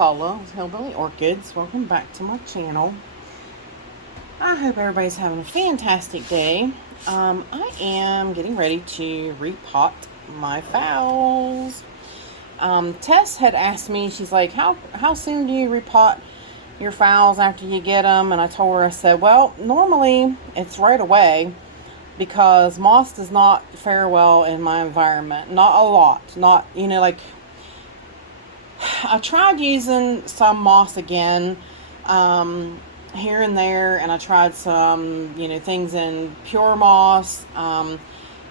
Paula with Hillbilly Orchids. Welcome back to my channel. I hope everybody's having a fantastic day. I am getting ready to repot my phals. Tess had asked me, she's like, how soon do you repot your phals after you get them? And I told her, I said, well, normally it's right away because moss does not fare well in my environment. Not a lot. Not, like, I tried using some moss again here and there, and I tried some, things in pure moss,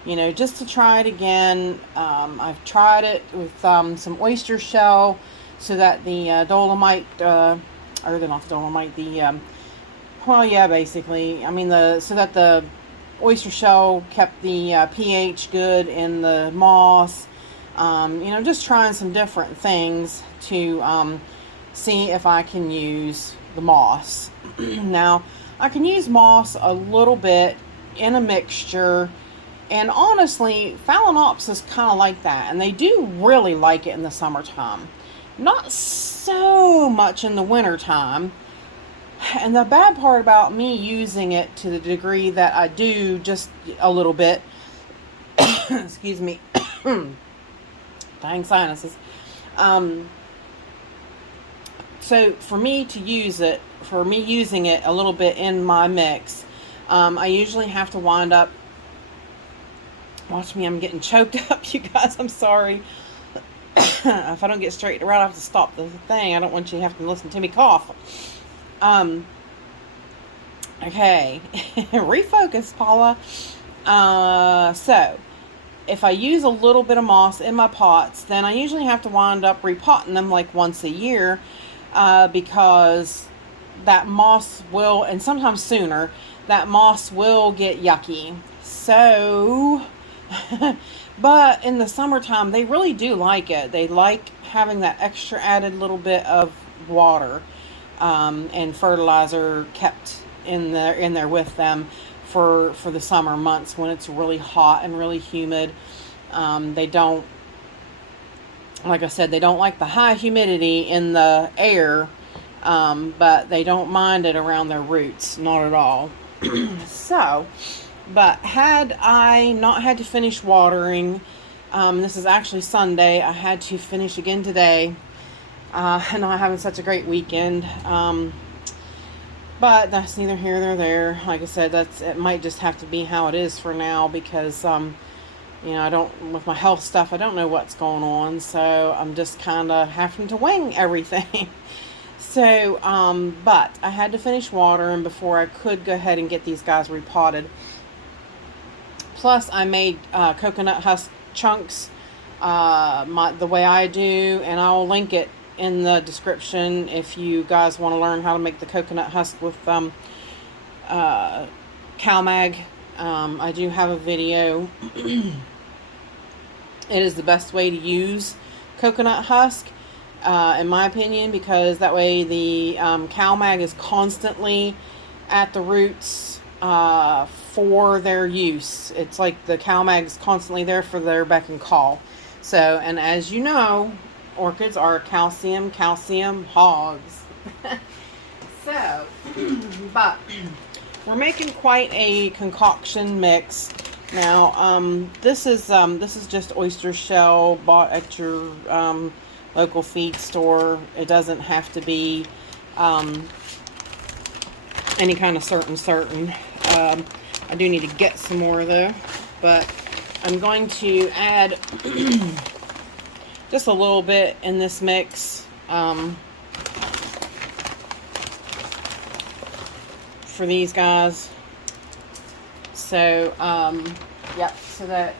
just to try it again. I've tried it with some oyster shell so that the dolomite, or not the dolomite, basically, so that the oyster shell kept the pH good in the moss. Just trying some different things to see if I can use the moss. Now, I can use moss a little bit in a mixture, and honestly, Phalaenopsis kind of like that, and they do really like it in the summertime. Not so much in the wintertime. And the bad part about me using it to the degree that I do, just a little bit, excuse me, dang sinuses. So for me using it a little bit in my mix, I usually have to wind up, watch me, I'm getting choked up, you guys, I'm sorry. If I don't get straight around, I have to stop the thing. I don't want you to have to listen to me cough. Okay, refocus, Paula. So, if I use a little bit of moss in my pots, then I usually have to wind up repotting them like once a year, because that moss will, and sometimes sooner, that moss will get yucky. So, but in the summertime, they really do like it. They like having that extra added little bit of water and fertilizer kept in there with them for the summer months when it's really hot and really humid. They don't, like I said, they don't like the high humidity in the air, but they don't mind it around their roots, not at all. So, but had I not had to finish watering, this is actually Sunday, I had to finish again today. I know I'm having such a great weekend, but that's neither here nor there. Like I said, it might just have to be how it is for now, because with my health stuff, I don't know what's going on, so I'm just kind of having to wing everything. So, but I had to finish watering before I could go ahead and get these guys repotted. Plus, I made coconut husk chunks the way I do, and I'll link it in the description if you guys want to learn how to make the coconut husk with CalMag. I do have a video. It is the best way to use coconut husk, in my opinion, because that way the CalMag is constantly at the roots for their use. It's like the CalMag is constantly there for their beck and call. So, and as you know, orchids are calcium hogs. So, but we're making quite a concoction mix. Now, this is just oyster shell bought at your local feed store. It doesn't have to be any kind of certain. I do need to get some more though, but I'm going to add just a little bit in this mix for these guys. So, yep, so that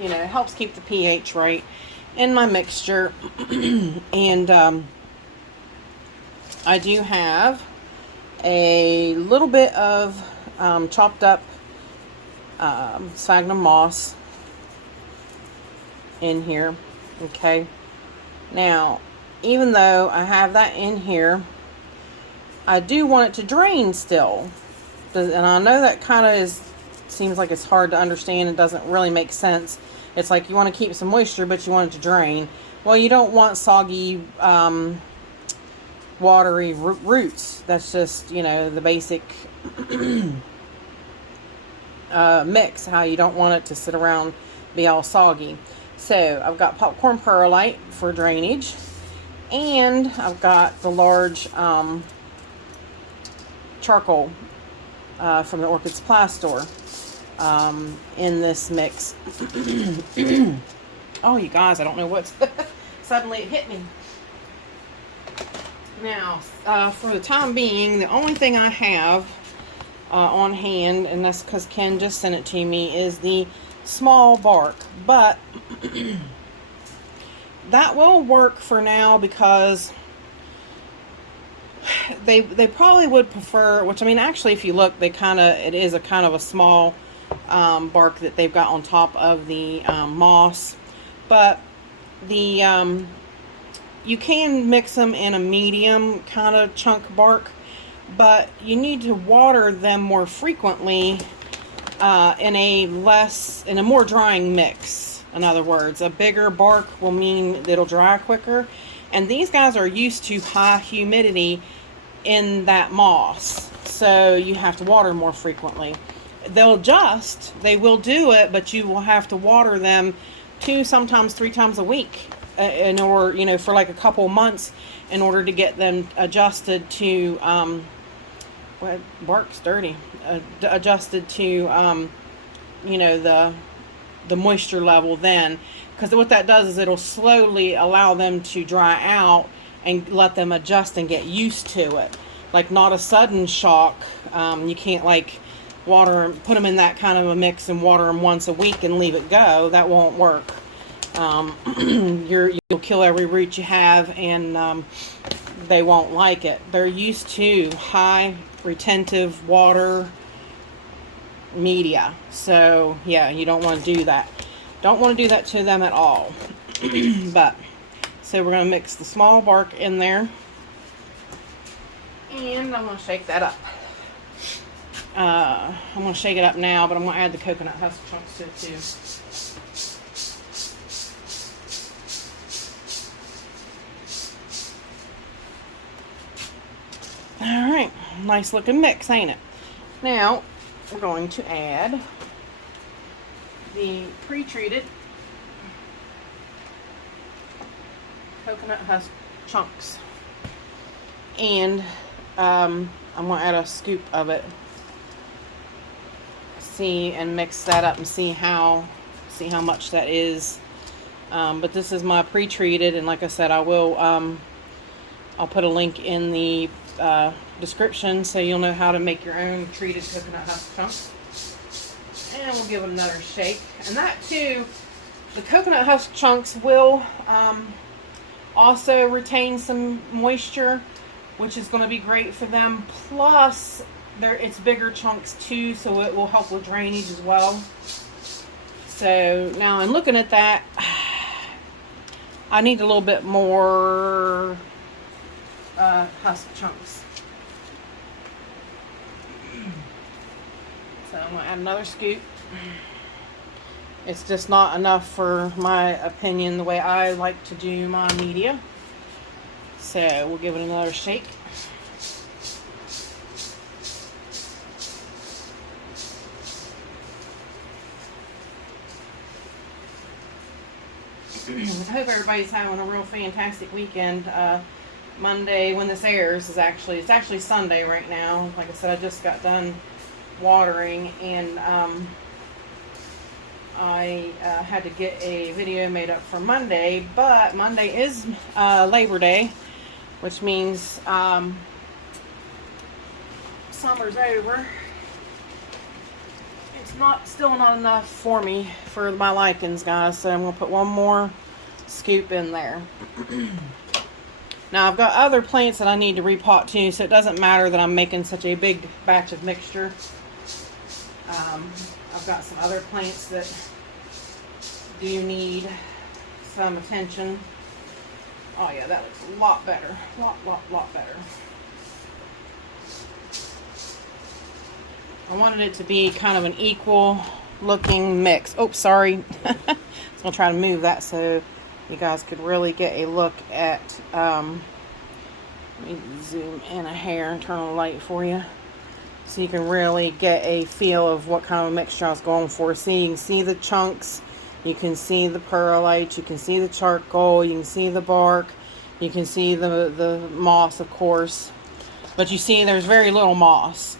it helps keep the pH right in my mixture. And I do have a little bit of chopped up sphagnum moss in here. Okay, now even though I have that in here, I do want it to drain still, and I know that kind of seems like it's hard to understand. It doesn't really make sense. It's like you want to keep some moisture, but you want it to drain. Well, you don't want soggy watery roots. That's just, you know, the basic mix, how you don't want it to sit around, be all soggy. So I've got popcorn perlite for drainage, and I've got the large charcoal from the Orchid Supply Store in this mix. Oh, you guys, I don't know what's suddenly it hit me. Now, for the time being, the only thing I have on hand, and that's because Ken just sent it to me, is the small bark. But that will work for now, because they probably would prefer, which, I mean, actually, if you look, it is a kind of a small bark that they've got on top of the moss. But the you can mix them in a medium kind of chunk bark, but you need to water them more frequently in a more drying mix. In other words, a bigger bark will mean it'll dry quicker, and these guys are used to high humidity in that moss, so you have to water more frequently. They'll adjust, they will do it, but you will have to water them 2, sometimes 3 times a week in order, you know, for like a couple months, in order to get them adjusted to well, bark's dirty, adjusted to you know, the moisture level then, because what that does is it'll slowly allow them to dry out and let them adjust and get used to it. Like, not a sudden shock. You can't like water, put them in that kind of a mix and water them once a week and leave it go. That won't work. You'll kill every root you have, and they won't like it. They're used to high retentive water media, so yeah, you don't want to do that. Don't want to do that to them at all. But so we're going to mix the small bark in there, and I'm going to shake that up. I'm going to shake it up now, but I'm going to add the coconut husk chunks to it too. Alright, nice looking mix, ain't it? Now, we're going to add the pre-treated coconut husk chunks. And I'm going to add a scoop of it. And mix that up and see how much that is. But this is my pre-treated, and like I said, I will I'll put a link in the description so you'll know how to make your own treated coconut husk chunks. And we'll give it another shake. And that too, the coconut husk chunks will also retain some moisture, which is going to be great for them. Plus, it's bigger chunks too, so it will help with drainage as well. So now, in looking at that, I need a little bit more husk chunks. So I'm going to add another scoop. It's just not enough for my opinion, the way I like to do my media. So we'll give it another shake. I hope everybody's having a real fantastic weekend. Monday, when this airs, it's actually Sunday right now. Like I said, I just got done watering, and I had to get a video made up for Monday, but Monday is Labor Day, which means summer's over. It's still not enough for me for my lichens, guys, so I'm going to put one more scoop in there. Now, I've got other plants that I need to repot too, so it doesn't matter that I'm making such a big batch of mixture. I've got some other plants that do need some attention. Oh yeah, that looks a lot better. Lot better. I wanted it to be kind of an equal looking mix. Oh, sorry. I was going to try to move that so you guys could really get a look at Let me zoom in a hair and turn on the light for you, so you can really get a feel of what kind of mixture I was going for. See, you can see the chunks, you can see the perlite, you can see the charcoal, you can see the bark, you can see the moss, of course. But you see there's very little moss.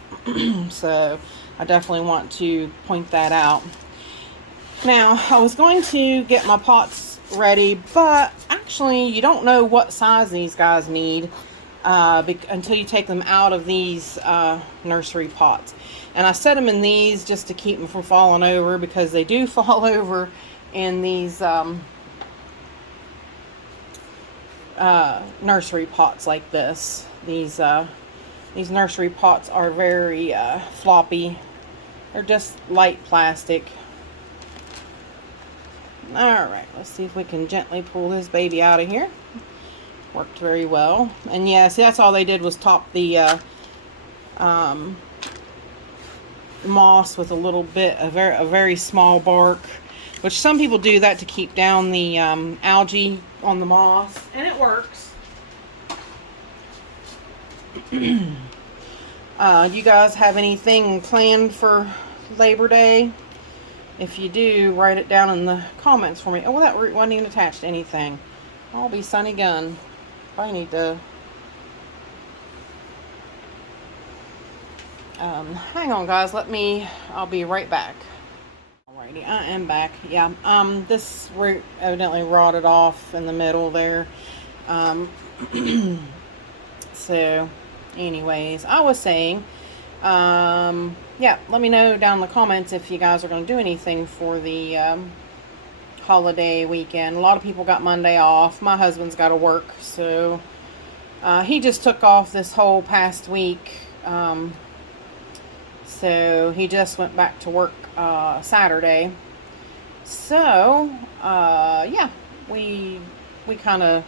So I definitely want to point that out. Now, I was going to get my pots ready, but actually you don't know what size these guys need until you take them out of these nursery pots. And I set them in these just to keep them from falling over, because they do fall over in these nursery pots like this. These nursery pots are very floppy. They're just light plastic. Alright, let's see if we can gently pull this baby out of here. Worked very well. And yeah, see, that's all they did was top the moss with a little bit of a very small bark, which some people do that to keep down the algae on the moss, and it works. Do you guys have anything planned for Labor Day? If you do, write it down in the comments for me. Oh, well, that root wasn't even attached to anything. I'll be sunny gun. I need to hang on, guys. I'll be right back. Alrighty, I am back. Yeah, this root evidently rotted off in the middle there. So anyways, I was saying, yeah, let me know down in the comments if you guys are going to do anything for the holiday weekend. A lot of people got Monday off. My husband's got to work, so he just took off this whole past week. So he just went back to work Saturday. So yeah, we kind of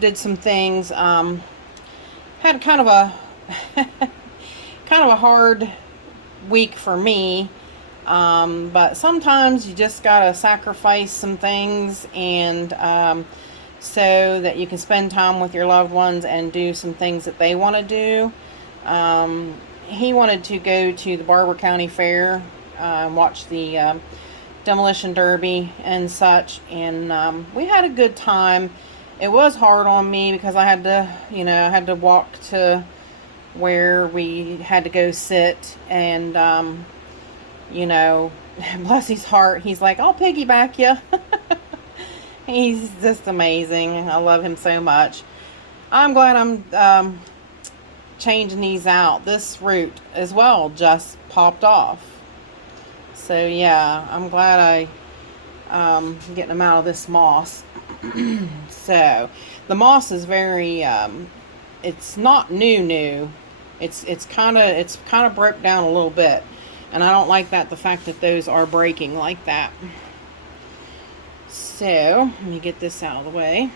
did some things. Had kind of a hard week for me, but sometimes you just gotta sacrifice some things, and so that you can spend time with your loved ones and do some things that they want to do. He wanted to go to the Barber County Fair and watch the demolition derby and such, and we had a good time. It was hard on me because I had to walk to where we had to go sit, and bless his heart, he's like, I'll piggyback you. He's just amazing. I love him so much. I'm glad I'm changing these out. This root as well just popped off, so yeah, I'm glad I'm getting them out of this moss. So the moss is very it's not new. It's kind of broke down a little bit, and I don't like that, the fact that those are breaking like that. So let me get this out of the way.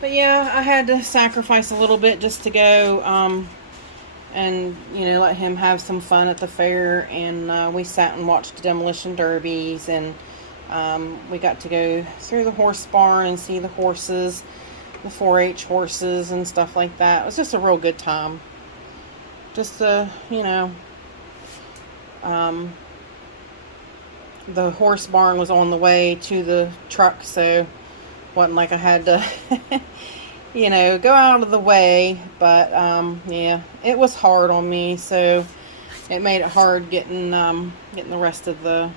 But yeah, I had to sacrifice a little bit just to go and let him have some fun at the fair, and we sat and watched demolition derbies, and we got to go through the horse barn and see the horses, the 4-H horses and stuff like that. It was just a real good time. Just the horse barn was on the way to the truck, so it wasn't like I had to go out of the way. But yeah, it was hard on me, so it made it hard getting the rest of the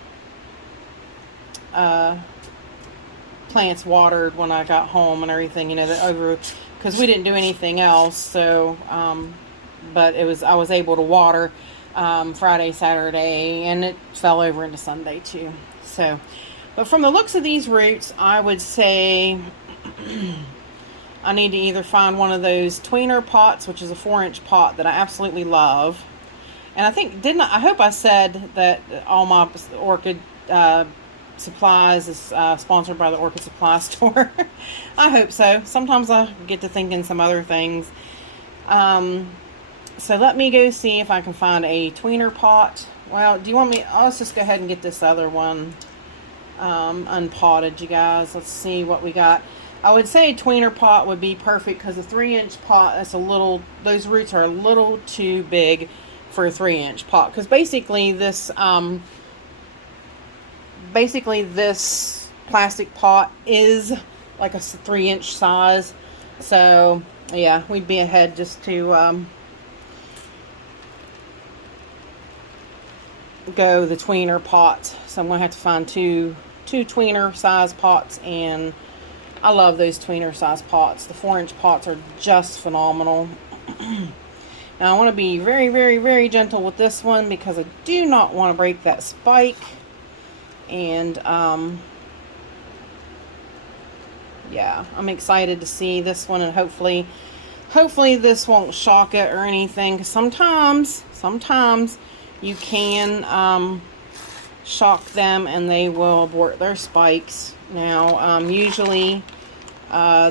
plants watered when I got home and everything, because we didn't do anything else. So but I was able to water Friday, Saturday, and it fell over into Sunday too. So, but from the looks of these roots, I would say I need to either find one of those tweener pots, which is a 4-inch pot that I absolutely love. And I think, I hope I said that all my orchid supplies is sponsored by the Orchid Supply Store. I hope so. Sometimes I get to thinking some other things. So let me go see if I can find a tweener pot well, do you want me, let's just go ahead and get this other one unpotted, you guys. Let's see what we got. I would say a tweener pot would be perfect because a 3-inch pot, that's a little, those roots are a little too big for a 3-inch pot. Because basically this plastic pot is like a 3-inch size. So yeah, we'd be ahead just to go the tweener pot. So I'm gonna have to find two tweener size pots, and I love those tweener size pots. The 4-inch pots are just phenomenal. Now I want to be very, very, very gentle with this one because I do not want to break that spike. And yeah, I'm excited to see this one, and hopefully this won't shock it or anything. 'Cause sometimes you can shock them and they will abort their spikes. Now, usually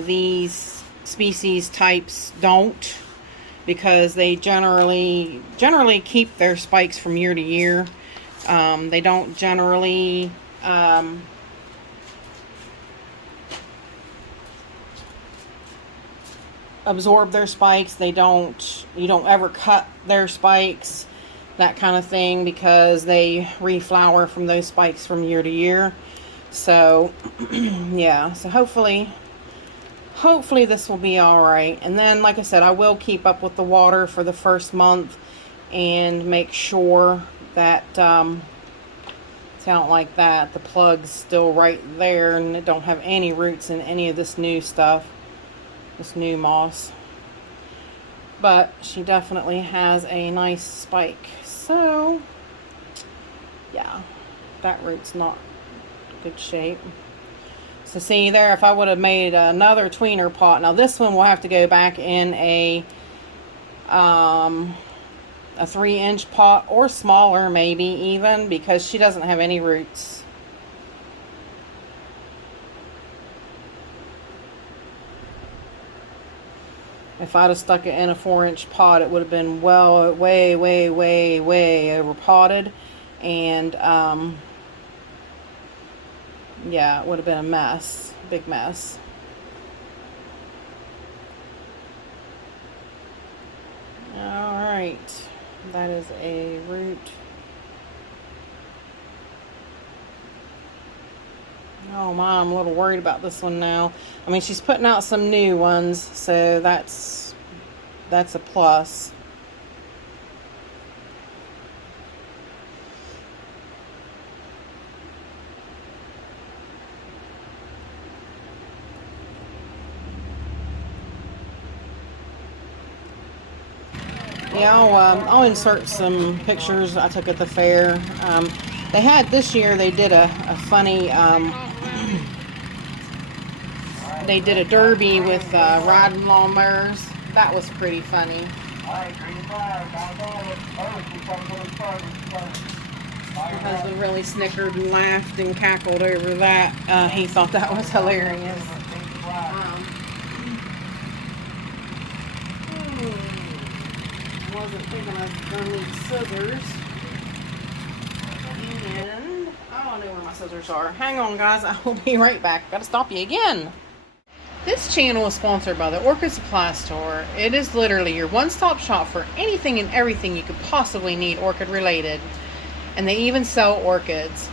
these species types don't, because they generally keep their spikes from year to year. They don't generally absorb their spikes. You don't ever cut their spikes, that kind of thing, because they reflower from those spikes from year to year. So yeah, so hopefully this will be all right. And then, like I said, I will keep up with the water for the first month and make sure that sound like that, the plug's still right there and it don't have any roots in any of this new stuff, this new moss. But she definitely has a nice spike. So yeah, that root's not good shape. So see there, if I would have made another tweener pot, now this one will have to go back in a 3-inch pot or smaller, maybe even, because she doesn't have any roots. If I'd have stuck it in a 4-inch pot, it would have been way over potted, and yeah, it would have been a mess, big mess. All right, that is a root. Oh my, I'm a little worried about this one now. I mean, she's putting out some new ones, so that's a plus. Yeah, I'll insert some pictures I took at the fair. They had, this year, they did a funny, they did a derby with riding lawnmowers. That was pretty funny. My husband really snickered and laughed and cackled over that. He thought that was hilarious. Wasn't thinking I was going to need scissors. And I don't know where my scissors are. Hang on, guys. I will be right back. Got to stop you again. This channel is sponsored by the Orchid Supply Store. It is literally your one-stop shop for anything and everything you could possibly need orchid related. And they even sell orchids.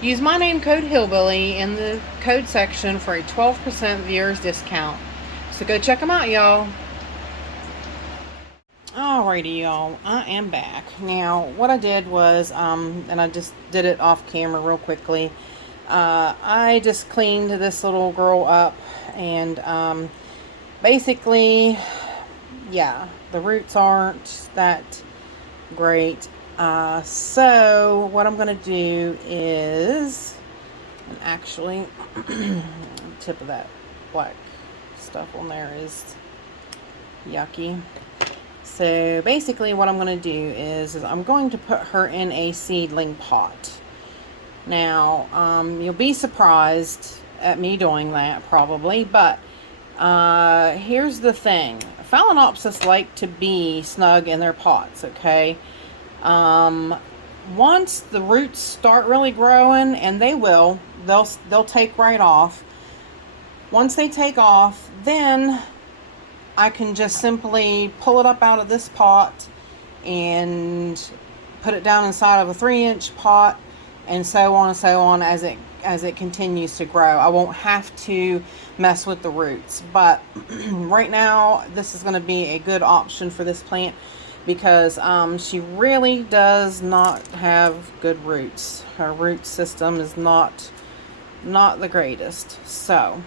Use my name code Hillbilly in the code section for a 12% viewers discount. So go check them out, y'all. Alrighty, y'all, I am back. Now, what I did was, and I just did it off camera real quickly, I just cleaned this little girl up, and basically, yeah, the roots aren't that great. So, what I'm going to do is, and actually, the tip of that black stuff on there is yucky. So basically what I'm going to do is I'm going to put her in a seedling pot. Now, you'll be surprised at me doing that probably, but here's the thing. Phalaenopsis like to be snug in their pots, okay? once the roots start really growing, and they'll take right off. Once they take off, then I can just simply pull it up out of this pot and put it down inside of a 3-inch pot, and so on and so on as it continues to grow. I won't have to mess with the roots, but right now this is going to be a good option for this plant because she really does not have good roots. Her root system is not the greatest. So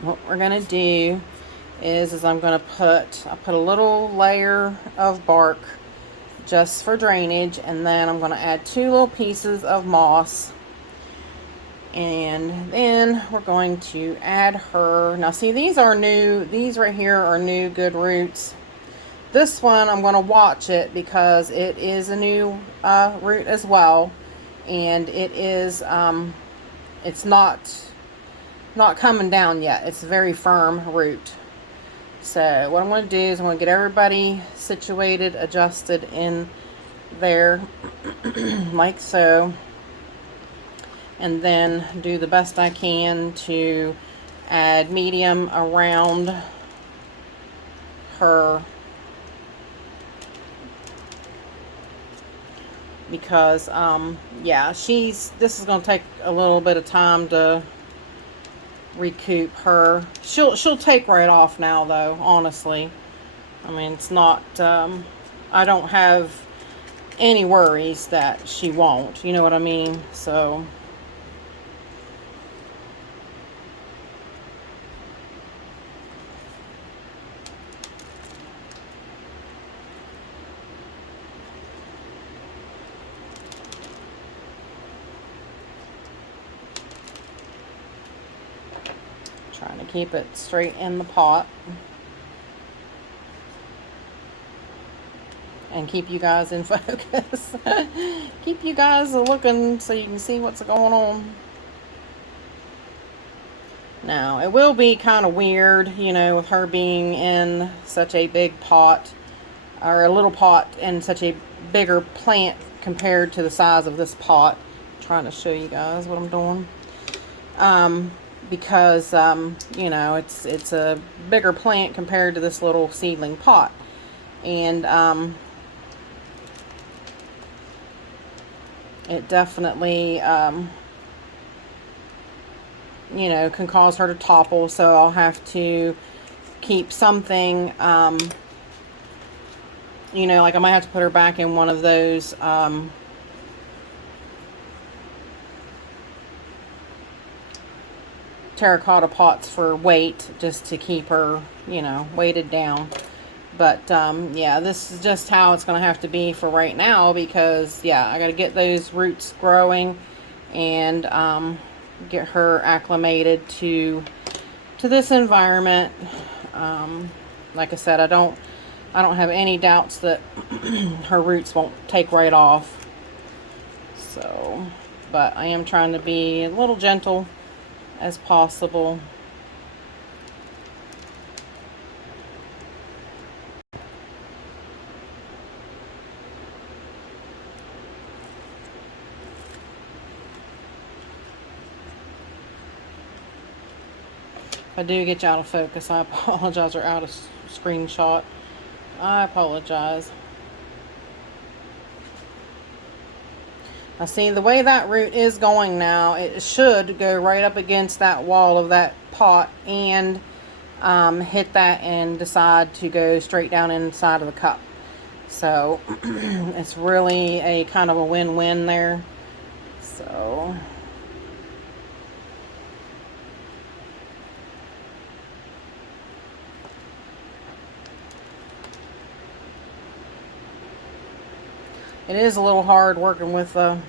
what we're going to do is I'm going to put a little layer of bark just for drainage, and then I'm going to add 2 little pieces of moss, and then we're going to add her. Now see, these right here are new good roots. This one I'm going to watch it because it is a new root as well, and it is it's not coming down yet. It's a very firm root. So what I'm going to do is I'm going to get everybody situated, adjusted in there like so, and then do the best I can to add medium around her, because yeah, this is going to take a little bit of time to recoup her. She'll take right off now though, honestly. I mean, it's not I don't have any worries that she won't, you know what I mean? So trying to keep it straight in the pot and keep you guys in focus. Keep you guys looking so you can see what's going on. Now, it will be kind of weird, you know, with her being in such a big pot, or a little pot, and such a bigger plant compared to the size of this pot. I'm trying to show you guys what I'm doing. Because you know, it's a bigger plant compared to this little seedling pot, and it definitely you know, can cause her to topple. So I'll have to keep something, you know, like I might have to put her back in one of those terracotta pots for weight, just to keep her, you know, weighted down. But yeah, this is just how it's going to have to be for right now, because yeah, I got to get those roots growing and get her acclimated to this environment. Like I said, I don't have any doubts that her roots won't take right off. So, but I am trying to be a little gentle as possible. If I do get you out of focus, I apologize, or out of screenshot. I apologize. Now see, the way that root is going now, it should go right up against that wall of that pot and hit that and decide to go straight down inside of the cup. So it's really a kind of a win-win there. So it is a little hard working with a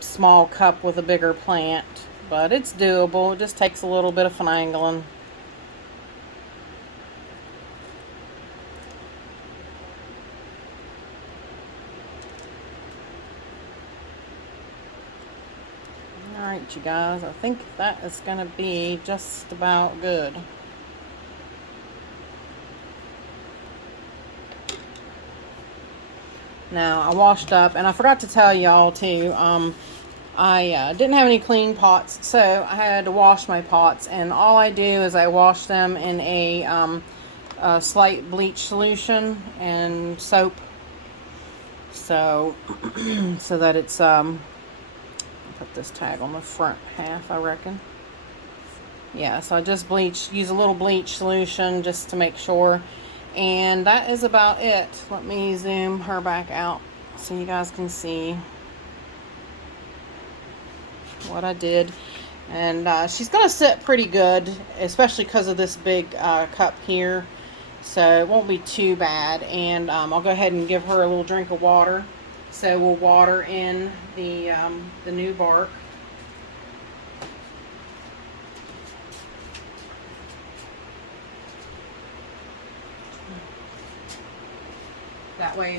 small cup with a bigger plant, but it's doable. It just takes a little bit of finagling. Alright, you guys, I think that is going to be just about good. Now, I washed up, and I forgot to tell y'all too, I didn't have any clean pots, so I had to wash my pots, and all I do is I wash them in a slight bleach solution and soap, so so that it's put this tag on the front half, I reckon. Yeah, so I just use a little bleach solution just to make sure, and that is about it. Let me zoom her back out so you guys can see what I did. And she's gonna sit pretty good, especially because of this big cup here, so it won't be too bad. And I'll go ahead and give her a little drink of water. So we'll water in the new bark. That way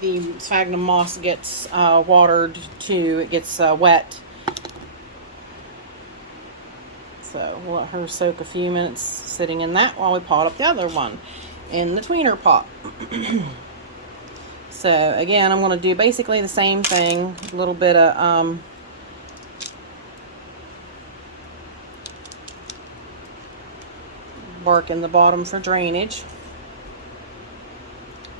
the sphagnum moss gets watered too. It gets wet. So we'll let her soak a few minutes sitting in that while we pot up the other one in the tweener pot. So again, I'm going to do basically the same thing. A little bit of bark in the bottom for drainage.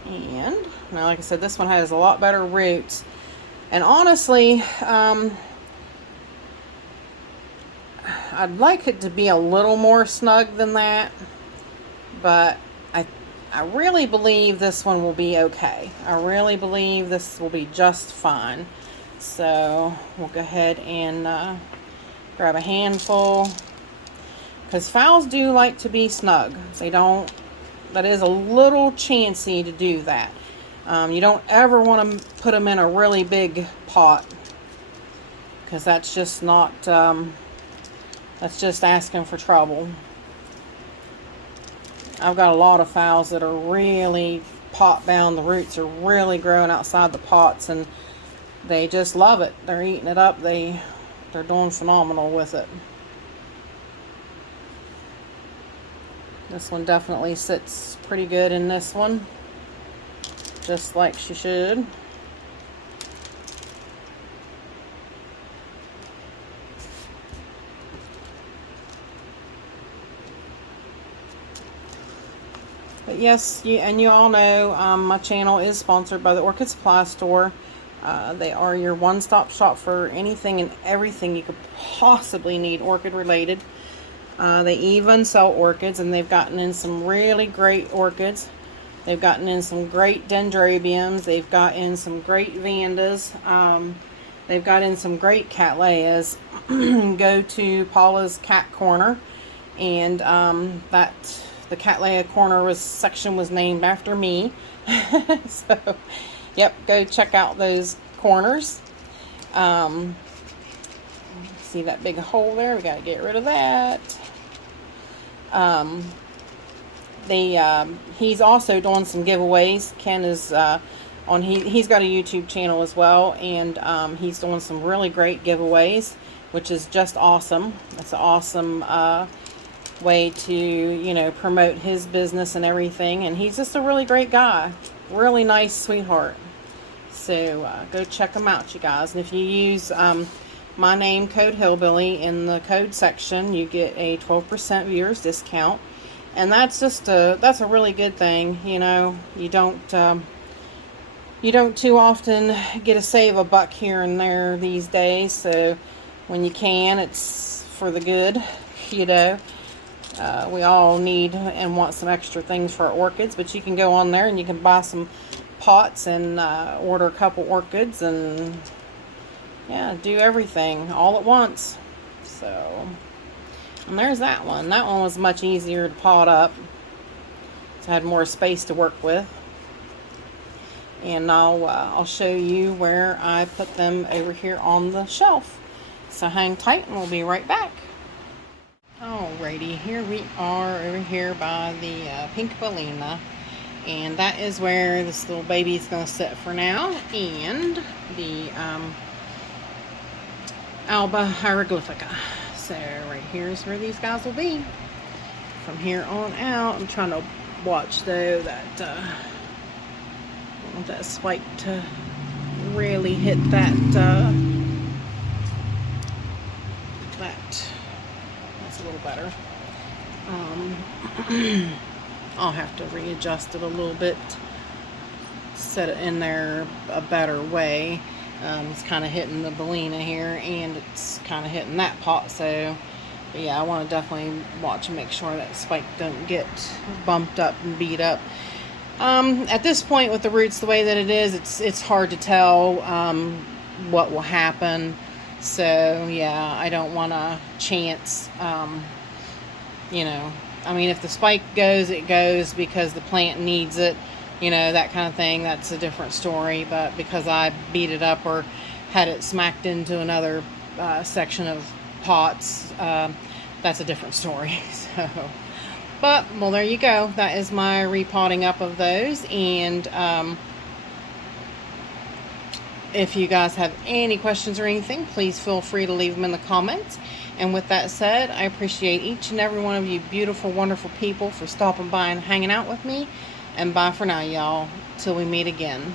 And now, like I said, this one has a lot better roots. And honestly, I'd like it to be a little more snug than that, but I really believe this one will be okay. I really believe this will be just fine. So we'll go ahead and grab a handful, because phals do like to be snug. They don't. That is a little chancy to do that. You don't ever want to put them in a really big pot, because that's just not, that's just asking for trouble. I've got a lot of phals that are really pot bound. The roots are really growing outside the pots, and they just love it. They're eating it up. They're doing phenomenal with it. This one definitely sits pretty good in this one, just like she should. But yes, you all know my channel is sponsored by the Orchid Supply Store. They are your one-stop shop for anything and everything you could possibly need orchid related. They even sell orchids, and they've gotten in some really great orchids. They've gotten in some great dendrobiums. They've got in some great vandas. They've got in some great cattleyas. Go to Paula's Cat Corner, and the Cattleya Corner section was named after me. So, yep, go check out those corners. See that big hole there? We got to get rid of that. He's also doing some giveaways. Ken is he's got a YouTube channel as well, and he's doing some really great giveaways, which is just awesome. It's an awesome way to, promote his business and everything, and he's just a really great guy. Really nice sweetheart. So go check him out, you guys. And if you use my name, code Hillbilly, in the code section, you get a 12% viewers discount, and that's a really good thing. You don't too often get to save a buck here and there these days, so when you can, it's for the good. We all need and want some extra things for our orchids, but you can go on there and you can buy some pots and order a couple orchids and do everything all at once. So, and there's that one. That one was much easier to pot up. So I had more space to work with. And I'll show you where I put them over here on the shelf. So hang tight and we'll be right back. Alrighty, here we are over here by the pink Phalaena. And that is where this little baby is going to sit for now. And the Alba hieroglyphica. So right here is where these guys will be. From here on out, I'm trying to watch though that want that spike to really hit that, that's a little better. I'll have to readjust it a little bit, set it in there a better way. It's kind of hitting the Phalaena here, and it's kind of hitting that pot, so but yeah, I want to definitely watch and make sure that spike don't get bumped up and beat up. At this point with the roots the way that it is, it's hard to tell what will happen. So yeah, I don't want to chance, you know, I mean, if the spike goes, it goes because the plant needs it, you know, that kind of thing. That's a different story. But because I beat it up or had it smacked into another section of pots, that's a different story. So, but, well, there you go. That is my repotting up of those. And if you guys have any questions or anything, please feel free to leave them in the comments. And with that said, I appreciate each and every one of you beautiful, wonderful people for stopping by and hanging out with me. And bye for now, y'all. Till we meet again.